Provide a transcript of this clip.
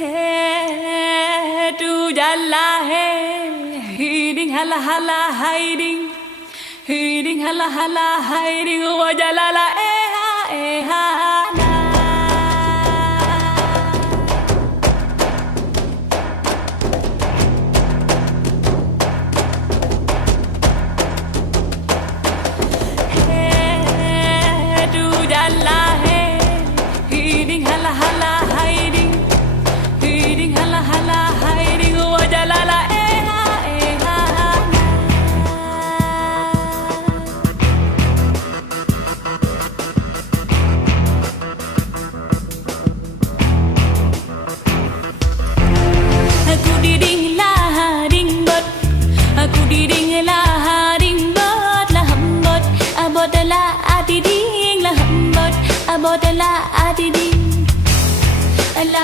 Hey, tu jalla hey, hiding hala hala hiding, hiding hala hala hiding, wa jalala